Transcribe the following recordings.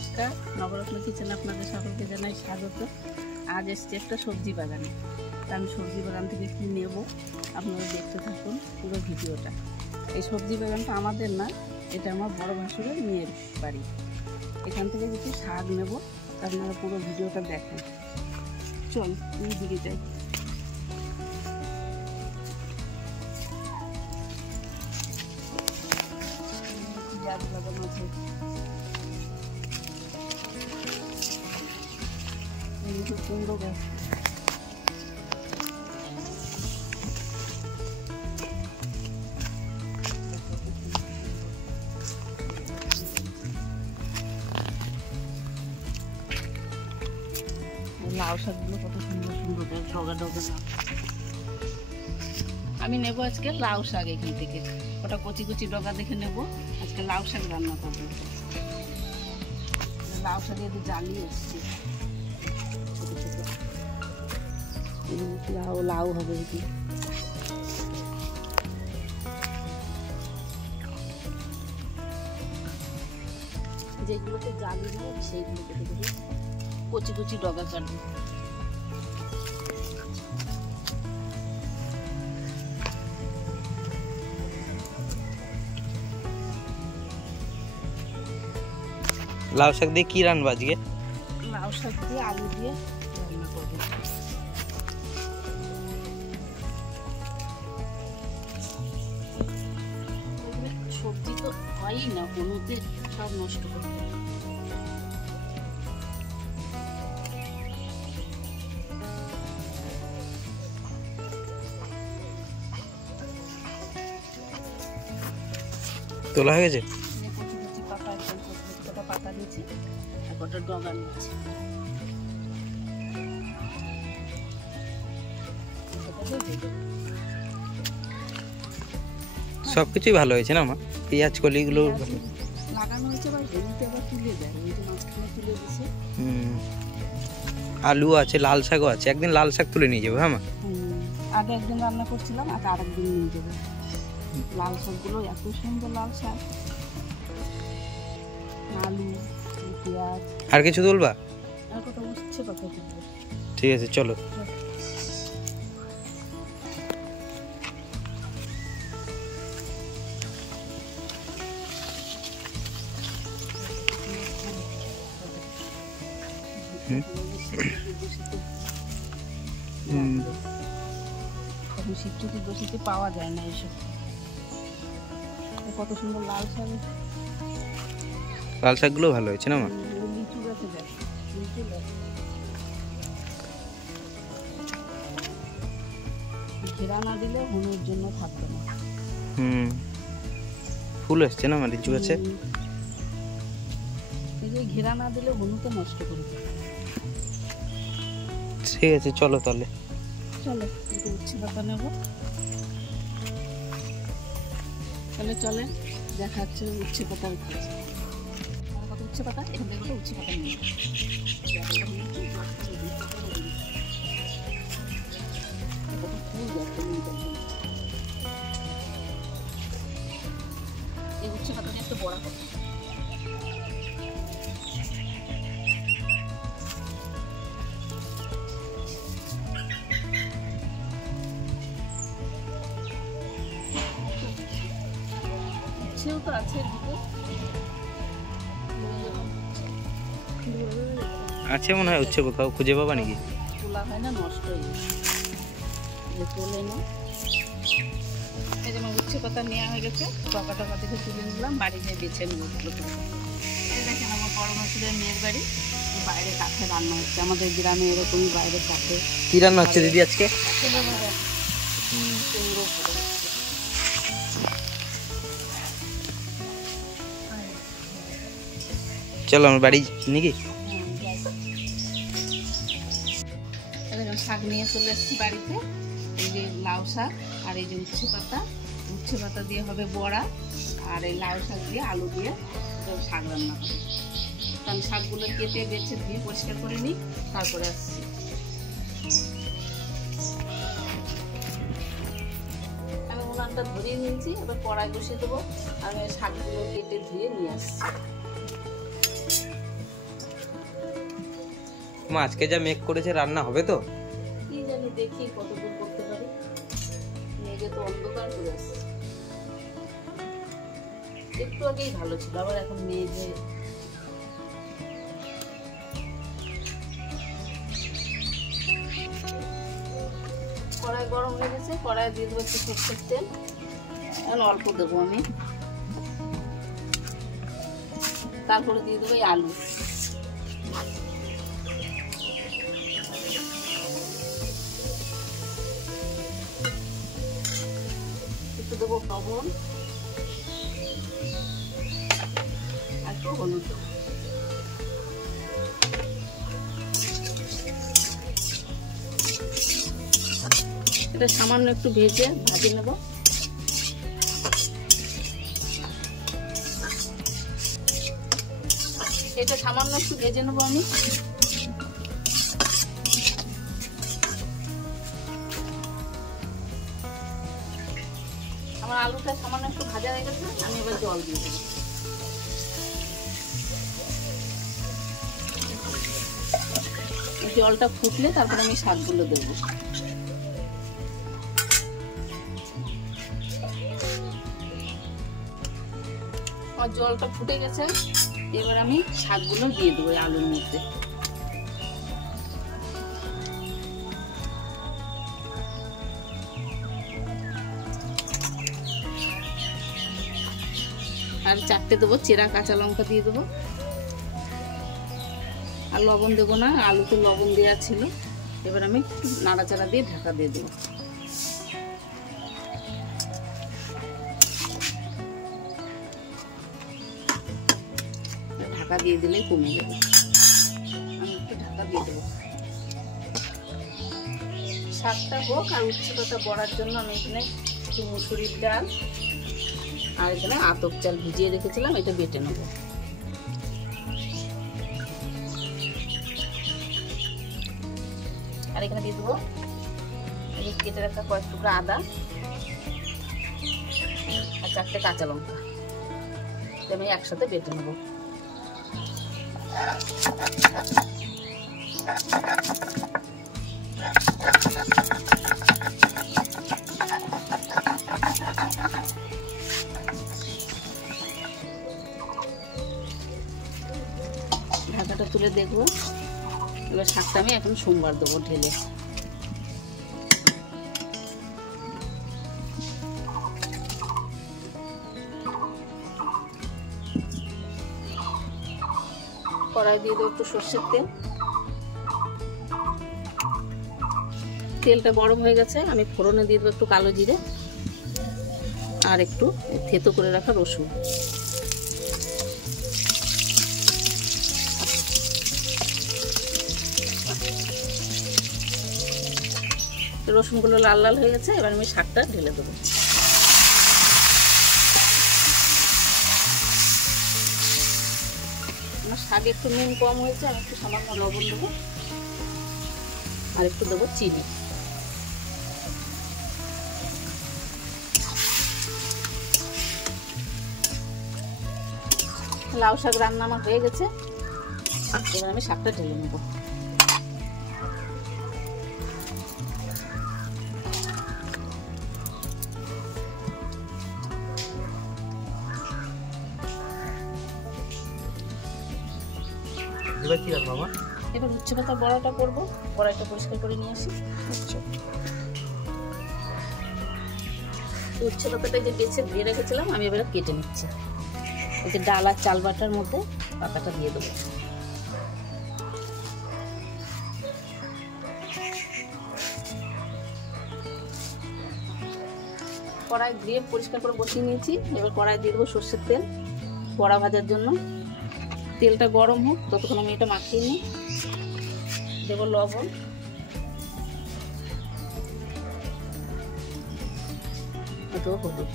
নমস্কার, নবরত্ন কিচেনে আপনাদের সকলকে জানাই স্বাগত। আজ এসছি একটা সবজি বাগানে। তা আমি সবজি বাগান থেকে কী নেব আপনারা দেখতে থাকুন পুরো ভিডিওটা। এই সবজি বাগানটা আমাদের না, এটা আমার বড় ভাসুরের মেয়ের বাড়ি। এখান থেকে কিছু শাক নেব, আপনারা পুরো ভিডিওটা দেখেন। চল এই দিকে যাই। গাছ লাগানো আছে, কুমড়ো গাছ। লাউ শাকগুলো কত সুন্দর সুন্দর ডগা ডগা। আমি নেব আজকে লাউ শাক এখান থেকে, ওটা কচি কচি ডগা দেখে নেব। আজকে লাউ শাক রান্না করবো। লাউ শাকে একটু জ্বালিয়ে এসছি, ছোট ছোট লাউ লাউ হবে এটি। যেগুলোতে জ্বালি নেব সেইগুলো কেটে দেবো, কচি কচি ডগা কাটবো। লাউ শাক দিয়ে কি রান্না আজকে? লাউ শাক দিয়ে আলু দিয়ে রান্না করবো। সবজি তো হয়ই না, হলুদে সব নষ্ট করে। তোলা হয়ে গেছে? পাতা দিয়েছি, একটা ডগা নিয়েছি। সবকিছুই ভালো হয়েছে না মা? পেঁয়াজ কলিগুলো লাগানো হয়েছে, আবার জমিতে আবার তুলে দেয়, ওই যে মাঝখানে তুলে দিছে। আলু আছে, লাল শাকও আছে। একদিন লাল শাক তুলে নিয়ে যাবো। হ্যাঁ মা, আগে একদিন রান্না করছিলাম, আর আরেকদিন নিয়ে যাবো। লাল শাকগুলো এত সুন্দর, লাল শাক, আলু, পেঁয়াজ। আর কিছু তুলবা? আর কত উচ্ছে পাতা তুলবো। ঠিক আছে, চলো। শীতে পাওয়া যায় না এসব। কত সুন্দর লাল শাক। লাল শাকগুলো ভালো হয়েছে না মা? লিচু গাছে দেখ, লিচু গাছ ঘেরা না দিলে হনুর জন্য থাকবে না। ফুল এসছে না আমার লিচু গাছে। এই যে ঘেরা না দিলে হনুকে নষ্ট করে দেবে। ঠিক আছে, চলো তাহলে। চলো একটু উচ্ছে পাতা নেবো। তাহলে চলে দেখাচ্ছে উচ্ছে পাতার কাজ। কত উচ্ছে পাতা, এখান থেকে কত উচ্ছে পাতা নিয়ে এই উচ্ছে পাতা নিয়ে একটু বড়া করতে। উচ্ছেও তো আছে, আছে মনে হয় উচ্ছে, কোথাও খুঁজে পাবা নাকি? তোলা হয় না, নষ্ট হয়ে যায়, তোলে না। এই যেমন উচ্ছে পাতা নেওয়া হয়ে গেছে, টকা টকা থেকে তুলে নিলাম, বাড়িতে বেছে নেবো। এই দেখেন আমার বড় ভাসুরের মেয়ের বাড়ি, বাইরে কাঠে রান্না হচ্ছে। আমাদের গ্রামে এরকমই বাইরে কাঠে। কি রান্না হচ্ছে দিদি আজকে? চলো আমার বাড়ি নাকি। শাক নিয়ে চলে এসেছি বাড়িতে। এই যে লাউ শাক, আর এই যে উচ্ছে পাতা। উচ্ছে পাতা দিয়ে হবে বড়া, আর এই লাউ শাক দিয়ে আলু দিয়ে শাক রান্না হবে। আমি শাকগুলো কেটে বেছে ধুয়ে পরিষ্কার করে নিই, তারপরে আসছি। আমি উনানটা ধরিয়ে নিয়েছি, এবার কড়াই বসিয়ে দেবো। আমি শাকগুলো কেটে ধুয়ে নিয়ে আসছি। মা আজকে যা মেঘ করেছে রান্না হবে তো? কি জানি, দেখি কতদূর করতে পারি। মেঘে তো অন্ধকার করে আসছে। একটু আগেই ভালো ছিল, আবার এখন মেঘে। কড়াই গরম হয়ে গেছে, কড়াই দিয়ে দেবো একটু সরষের তেল। এখন অল্প দেবো আমি, তারপরে দিয়ে দেবো এই আলু। একটু দেবো লবণ আর একটু হলুদ দেবো। এটা সামান্য একটু ভেজে নেব। এটা সামান্য একটু ভেজে নেবো আমি। আমার আলুটা সামান্য একটু ভাজা হয়ে গেছে, আমি এবার জল দিয়ে দেবো। জলটা ফুটলে তারপরে আমি শাকগুলো দেবো। আমার জলটা ফুটে গেছে, এবার আমি শাকগুলো দিয়ে দেবো আলুর মধ্যে। আর 4টে দেবো চেরা কাঁচা লঙ্কা দিয়ে দেবো। আর লবণ দেবো না, আলুতে লবণ দেওয়া ছিল। এবার আমি একটু নাড়াচাড়া দিয়ে ঢাকা দিয়ে দেবো। ঢাকা দিয়ে দিলে কমে যাবে। আমি একটু ঢাকা দিয়ে দেবো। শাকটা হোক, আর উচ্ছে পাতা বড়ার জন্য আমি এখানে একটু মুসুরির ডাল আর এখানে আতপ চাল ভিজিয়ে রেখেছিলাম, এটা বেটে নেব। আর এখানে দিয়ে দেবো কেটে রাখা কয়েক টুকরা আদা আর 4টে কাঁচা লঙ্কা। আমি একসাথে বেটে নেব। ঢাকাটা তুলে দেখবো। এবার শাকটা আমি এখন সোমবার দেবো ঢেলে। কড়াই দিয়ে দেবো একটু সর্ষের তেল। তেলটা গরম হয়ে গেছে, আমি ফোড়নে দিয়ে দেবো একটু কালো জিরে আর একটু থেতো করে রাখা রসুন। রসুনগুলো লাল লাল হয়ে গেছে, এবার আমি শাকটা ঢেলে দেবো। আমার শাকে একটু নুন কম হয়েছে, আমি একটু সামান্য লবণ দেবো আর একটু দেবো চিনি। লাউ শাক রান্না আমার হয়ে গেছে, এবার আমি শাকটা ঢেলে নেব। এবার কি রাখবো মা? এবার উচ্ছে পাতা বড়াটা করবো। কড়াইটা পরিষ্কার করে নিয়ে আসি। আচ্ছা, উচ্ছে পাতাটা যে বেছে ধুয়ে রেখেছিলাম, আমি এবার কেটে নিচ্ছি। এই যে ডাল আর চাল বাটার মধ্যে পাতাটা দিয়ে দেবো। কড়াই ধুয়ে পরিষ্কার করে বসিয়ে নিয়েছি। এবার কড়াই দিয়ে দেবো সর্ষের তেল বড়া ভাজার জন্য। তেলটা গরম হোক, ততক্ষণ আমি এটা মাখিয়ে নিই। দেবো লবণ, দেবো হলুদ।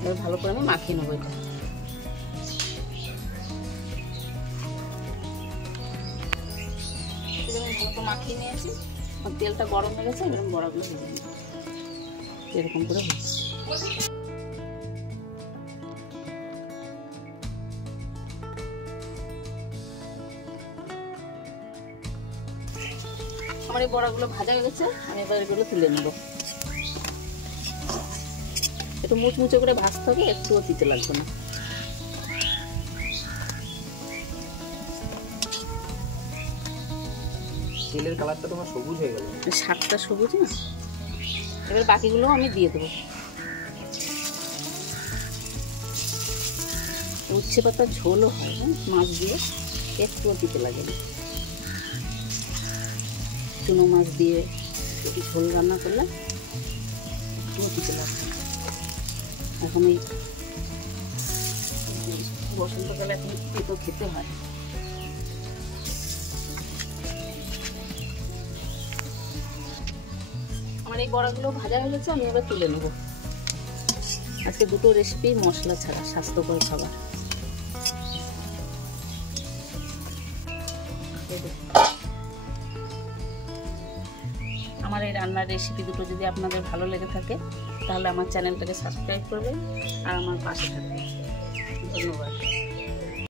এবার ভালো করে আমি মাখিয়ে নেবো এটা। ভালো মাখিয়ে নিয়েছি, তেলটা গরম হয়ে গেছে। এরকম বড়াগুলো ভেজে নেব এরকম করে। আমার এই বড়াগুলো ভাজা হয়ে গেছে, আমি এবার এগুলো তুলে নেব। একটু মুচমুচে করে ভাজতে হবে, একটুও দিতে লাগবে না। তেলের কালারটা তোমার সবুজ হয়ে গেল, শাকটা সবুজ না। এবার বাকিগুলো আমি দিয়ে দেবো। উচ্ছে পাতার ঝোলও হয়, হ্যাঁ, মাছ দিয়ে, একটুও দিতে লাগে না। চুনো মাছ দিয়ে একটু ঝোল রান্না করলে একটুও দিতে লাগে। এখন এই বসন্তকালে এখন তেতো খেতে হয়। আমার এই বড়াগুলো ভাজা হয়ে গেছে, আমি এবার তুলে নেব। আজকে দুটো রেসিপি মশলা ছাড়া, স্বাস্থ্যকর খাবার। আমার এই রান্নার রেসিপি দুটো যদি আপনাদের ভালো লেগে থাকে তাহলে আমার চ্যানেলটাকে সাবস্ক্রাইব করবেন আর আমার পাশে থাকবেন। ধন্যবাদ।